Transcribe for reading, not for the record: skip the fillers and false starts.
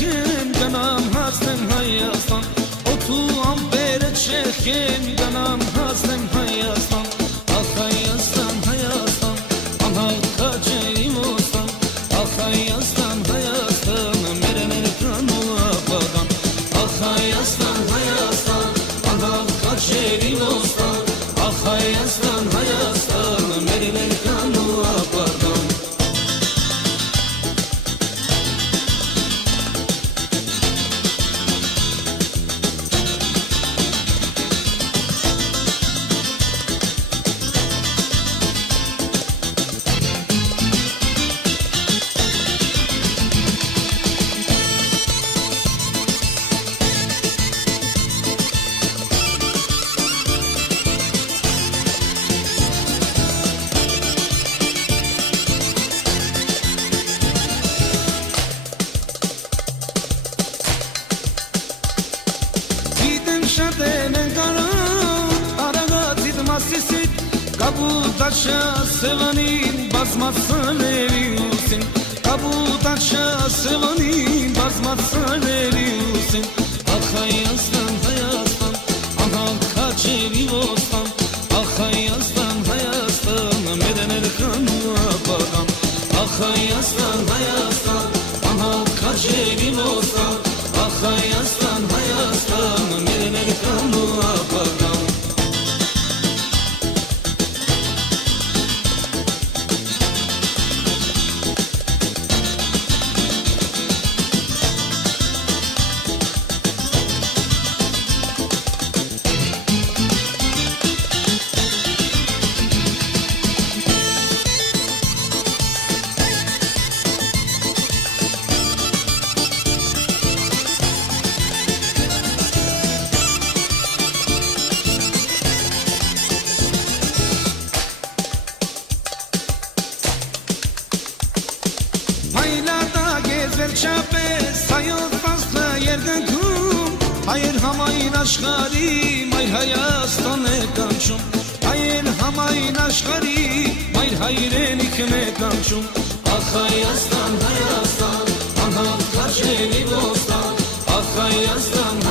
չեղքեմ գնամ հասնեմ Հայաստան օդու ամպերը չեղքեմ գնամ հասնեմ Հայաստան ախ Հայաստան Հայաստան անհայտ քաջերի ոստան ախ Հայաստան Հայաստան մեր ներքան ու ապագան ախ Հայաստան Հայաստան անհայտ քաջերի ոստան ախ Հայաստան Հայաստան մեր ներքան ու ապագան Կապուտաչա սևանին բազմացաների ուսին Կապուտաչա սևանին բազմացաների ուսին Ախ Հայաստան, Հայաստան, անհայտ քաջերի ոստան Ախ Հայաստան, Հայաստան, մեր ներքան ու ապագան Ախ Հայաստան, Հայաստան, անհայտ քաջերի ոստան Ախ Հայաստան, Հայաստան, մեր ներքան ու ապագան Վերջապես հայոց մասնա երկնքում Հայեր համայն աշխարհի մայր Հայաստան է կանչում Հայեր համայն աշխարհի մայր հայրենիքն է կանչում Ախ Հայաստան, Հայաստան, անհայտ քաջերի ոստան Ախ Հայաստան